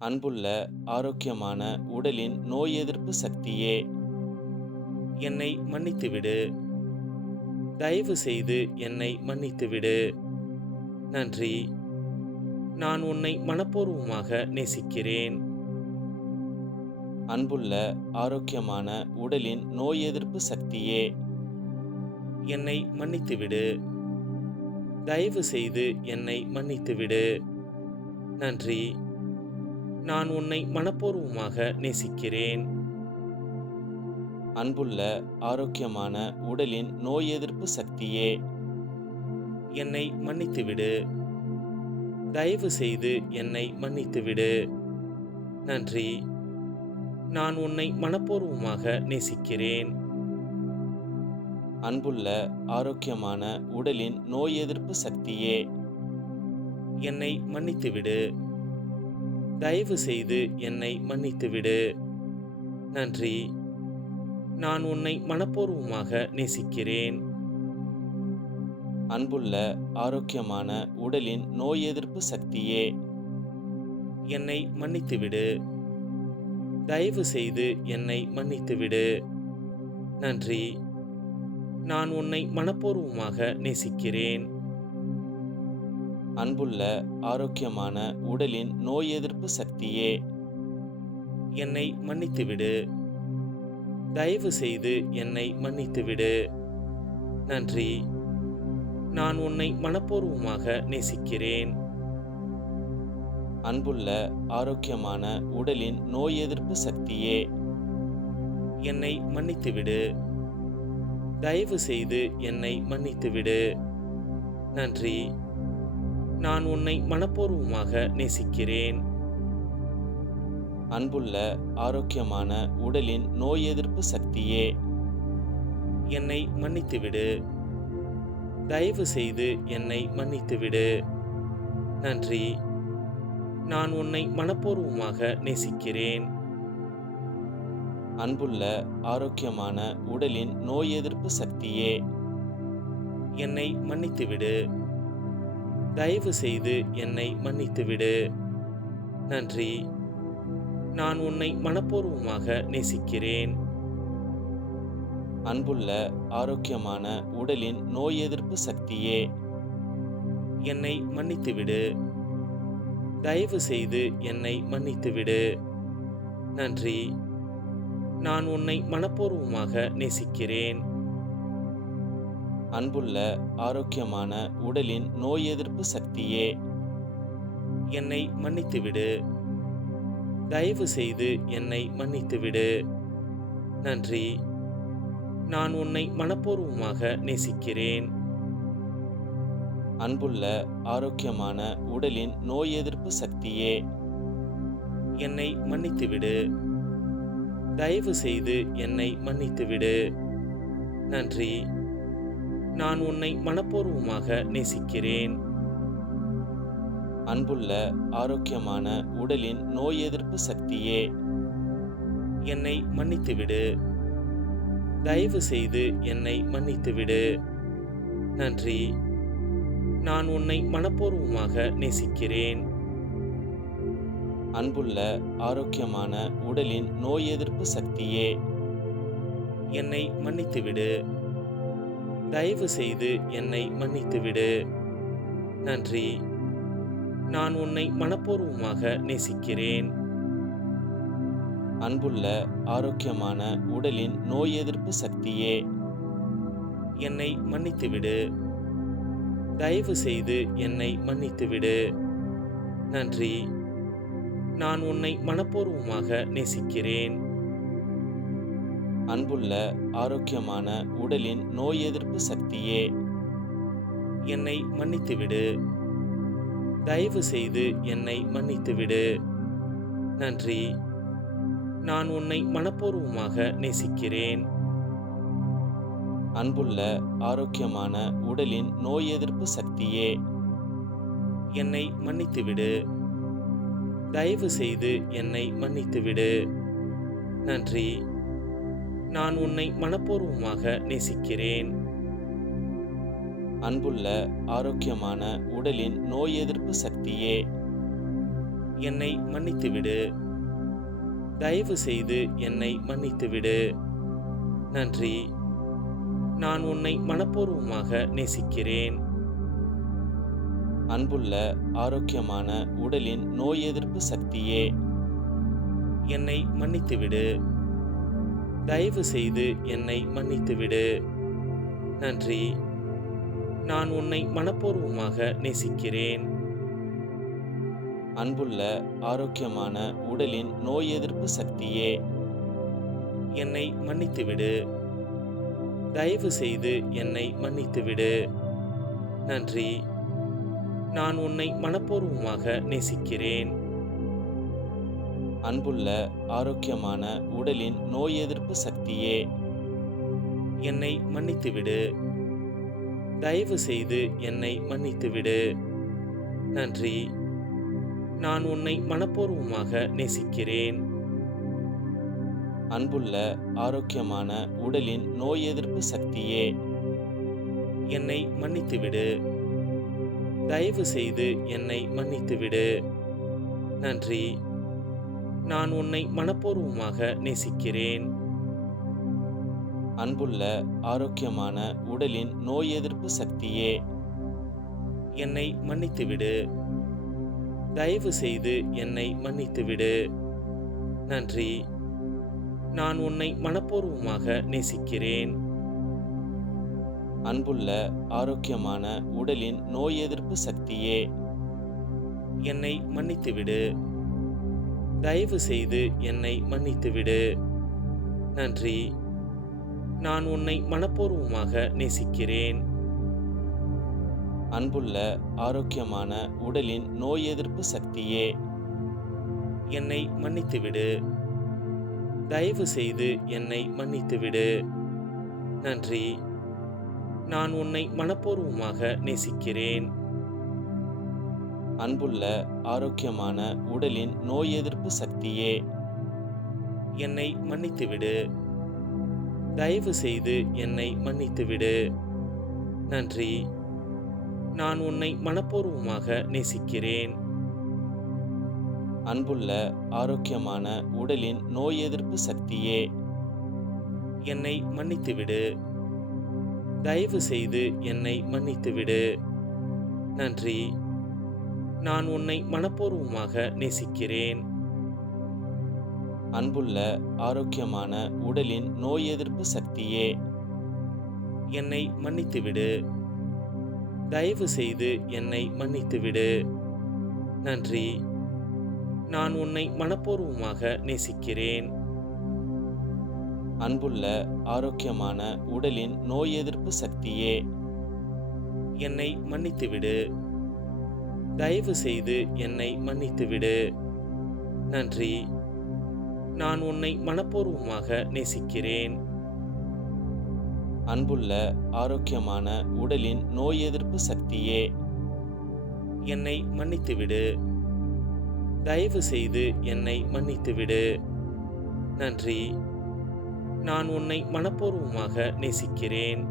அன்புள்ள, ஆரோக்கியமான உடலின் நோய் எதிர்ப்பு சக்தியே! என்னை மன்னித்துவிடு. தயவு செய்து என்னை மன்னித்துவிடு. நன்றி. நான் உன்னை மனப்பூர்வமாக நேசிக்கிறேன். அன்புள்ள, ஆரோக்கியமான உடலின் நோய் எதிர்ப்பு சக்தியே! என்னை மன்னித்துவிடு. தயவு செய்து என்னை மன்னித்துவிடு. நன்றி. நான் உன்னை மனப்பூர்வமாக நேசிக்கிறேன். அன்புள்ள, ஆரோக்கியமான உடலின் நோய் எதிர்ப்பு சக்தியே! என்னை மன்னித்துவிடு. தயவு செய்து என்னை மன்னித்துவிடு. நன்றி. நான் உன்னை மனப்பூர்வமாக நேசிக்கிறேன். அன்புள்ள, ஆரோக்கியமான உடலின் நோய் எதிர்ப்பு சக்தியே! என்னை மன்னித்துவிடு. தயவு செய்து என்னை மன்னித்துவிடு. நன்றி. நான் உன்னை மனப்பூர்வமாக நேசிக்கிறேன். அன்புள்ள, ஆரோக்கியமான உடலின் நோய் எதிர்ப்பு சக்தியே! என்னை மன்னித்துவிடு. தயவு செய்து என்னை மன்னித்துவிடு. நன்றி. நான் உன்னை மனப்பூர்வமாக நேசிக்கிறேன். அன்புள்ள, ஆரோக்கியமான உடலின் நோய் எதிர்ப்பு சக்தியே! என்னை மன்னித்துவிடு. தயவு செய்து என்னை மன்னித்துவிடு. நன்றி. நான் உன்னை மனப்பூர்வமாக நேசிக்கிறேன். அன்புள்ள, ஆரோக்கியமான உடலின் நோய் எதிர்ப்பு சக்தியே! என்னை மன்னித்துவிடு. தயவு செய்து என்னை மன்னித்துவிடு. நன்றி. நான் உன்னை மனப்பூர்வமாக நேசிக்கிறேன். அன்புள்ள, ஆரோக்கியமான உடலின் நோய் எதிர்ப்பு சக்தியே! என்னை மன்னித்துவிடு. தயவு செய்து என்னை மன்னித்துவிடு. நன்றி. நான் உன்னை மனப்பூர்வமாக நேசிக்கிறேன். அன்புள்ள, ஆரோக்கியமான உடலின் நோய் எதிர்ப்பு சக்தியே! என்னை மன்னித்துவிடு. தயவு செய்து என்னை மன்னித்துவிடு. நன்றி. நான் உன்னை மனப்பூர்வமாக நேசிக்கிறேன். அன்புள்ள, ஆரோக்கியமான உடலின் நோய் எதிர்ப்பு சக்தியே! என்னை மன்னித்துவிடு. தயவு செய்து என்னை மன்னித்துவிடு. நன்றி. நான் உன்னை மனப்பூர்வமாக நேசிக்கிறேன். அன்புள்ள, ஆரோக்கியமான உடலின் நோய் எதிர்ப்பு சக்தியே! என்னை மன்னித்துவிடு. தயவு செய்து என்னை மன்னித்துவிடு. நன்றி. நான் உன்னை மனப்பூர்வமாக நேசிக்கிறேன். அன்புள்ள, ஆரோக்கியமான உடலின் நோய் எதிர்ப்பு சக்தியே! என்னை மன்னித்துவிடு. தயவு செய்து என்னை மன்னித்துவிடு. நன்றி. நான் உன்னை மனப்பூர்வமாக நேசிக்கிறேன். அன்புள்ள, ஆரோக்கியமான உடலின் நோய் எதிர்ப்பு சக்தியே! என்னை மன்னித்துவிடு. தயவு செய்து என்னை மன்னித்துவிடு. நன்றி. நான் உன்னை மனப்பூர்வமாக நேசிக்கிறேன். அன்புள்ள, ஆரோக்கியமான உடலின் நோய் எதிர்ப்பு சக்தியே! என்னை மன்னித்துவிடு. தயவு செய்து என்னை மன்னித்துவிடு. நன்றி. நான் உன்னை மனப்பூர்வமாக நேசிக்கிறேன். அன்புள்ள, ஆரோக்கியமான உடலின் நோய் எதிர்ப்பு சக்தியே! என்னை மன்னித்துவிடு. தயவு செய்து என்னை மன்னித்துவிடு. நன்றி. நான் உன்னை மனப்பூர்வமாக நேசிக்கிறேன். அன்புள்ள, ஆரோக்கியமான உடலின் நோய் எதிர்ப்பு சக்தியே! என்னை மன்னித்துவிடு. தயவு செய்து என்னை மன்னித்துவிடு. நன்றி. நான் உன்னை மனப்பூர்வமாக நேசிக்கிறேன். அன்புள்ள, ஆரோக்கியமான உடலின் நோய் எதிர்ப்பு சக்தியே! என்னை மன்னித்துவிடு. தயவு செய்து என்னை மன்னித்துவிடு. நன்றி. நான் உன்னை மனப்பூர்வமாக நேசிக்கிறேன். அன்புள்ள, ஆரோக்கியமான உடலின் நோய் எதிர்ப்பு சக்தியே! என்னை மன்னித்துவிடு. தயவு செய்து என்னை மன்னித்துவிடு. நன்றி. நான் உன்னை மனப்பூர்வமாக நேசிக்கிறேன். அன்புள்ள ஆரோக்கியமான உடலின் நோய் எதிர்ப்பு சக்தியே, என்னை மன்னித்துவிடு. தயவு செய்து என்னை மன்னித்துவிடு. நன்றி. நான் உன்னை மனப்பூர்வமாக நேசிக்கிறேன். அன்புள்ள ஆரோக்கியமான உடலின் நோய் எதிர்ப்பு சக்தியே, என்னை மன்னித்துவிடு. தயவு செய்து என்னை மன்னித்துவிடு. நன்றி. நான் உன்னை மனப்பூர்வமாக நேசிக்கிறேன். அன்புள்ள ஆரோக்கியமான உடலின் நோய் எதிர்ப்பு சக்தியே, என்னை மன்னித்துவிடு. தயவு செய்து என்னை மன்னித்துவிடு. நன்றி. நான் உன்னை மனப்பூர்வமாக நேசிக்கிறேன். அன்புள்ள ஆரோக்கியமான உடலின் நோய் எதிர்ப்பு சக்தியே, என்னை மன்னித்துவிடு. தயவு செய்து என்னை மன்னித்துவிடு. நன்றி. நான் உன்னை மனப்பூர்வமாக நேசிக்கிறேன். அன்புள்ள ஆரோக்கியமான உடலின் நோய் எதிர்ப்பு சக்தியே, என்னை மன்னித்துவிடு. தயவு செய்து என்னை மன்னித்துவிடு. நன்றி. நான் உன்னை மனப்பூர்வமாக நேசிக்கிறேன். அன்புள்ள ஆரோக்கியமான உடலின் நோய் எதிர்ப்பு சக்தியே, என்னை மன்னித்துவிடு. தயவு செய்து என்னை மன்னித்துவிடு. நன்றி. நான் உன்னை மனப்பூர்வமாக நேசிக்கிறேன். அன்புள்ள ஆரோக்கியமான உடலின் நோய் எதிர்ப்பு சக்தியே, என்னை மன்னித்துவிடு. தயவு செய்து என்னை மன்னித்துவிடு. நன்றி. நான் உன்னை மனப்பூர்வமாக நேசிக்கிறேன். அன்புள்ள ஆரோக்கியமான உடலின் நோய் எதிர்ப்பு சக்தியே, என்னை மன்னித்துவிடு. தயவு செய்து என்னை மன்னித்துவிடு. நன்றி. நான் உன்னை மனப்பூர்வமாக நேசிக்கிறேன். அன்புள்ள ஆரோக்கியமான உடலின் நோய் எதிர்ப்பு சக்தியே, என்னை மன்னித்துவிடு. தயவு செய்து என்னை மன்னித்துவிடு. நன்றி. நான் உன்னை மனப்பூர்வமாக நேசிக்கிறேன். அன்புள்ள ஆரோக்கியமான உடலின் நோய் எதிர்ப்பு சக்தியே, என்னை மன்னித்துவிடு. தயவு செய்து என்னை மன்னித்துவிடு. நன்றி. நான் உன்னை மனப்பூர்வமாக நேசிக்கிறேன். அன்புள்ள ஆரோக்கியமான உடலின் நோய் எதிர்ப்பு சக்தியே, என்னை மன்னித்துவிடு. தயவு செய்து என்னை மன்னித்துவிடு. நன்றி. நான் உன்னை மனப்பூர்வமாக நேசிக்கிறேன். அன்புள்ள ஆரோக்கியமான உடலின் நோய் எதிர்ப்பு சக்தியே, என்னை மன்னித்துவிடு. தயவு செய்து என்னை மன்னித்துவிடு. நன்றி. நான் உன்னை மனப்பூர்வமாக நேசிக்கிறேன். அன்புள்ள ஆரோக்கியமான உடலின் நோய் எதிர்ப்பு சக்தியே, என்னை மன்னித்துவிடு. தயவு செய்து என்னை மன்னித்துவிடு. நன்றி. அன்புள்ள ஆரோக்கியமான உடலின் நோய் எதிர்ப்பு சக்தியே, என்னை மன்னித்துவிடு. தயவு செய்து என்னை மன்னித்துவிடு. நன்றி. நான் உன்னை மனப்பூர்வமாக நேசிக்கிறேன்.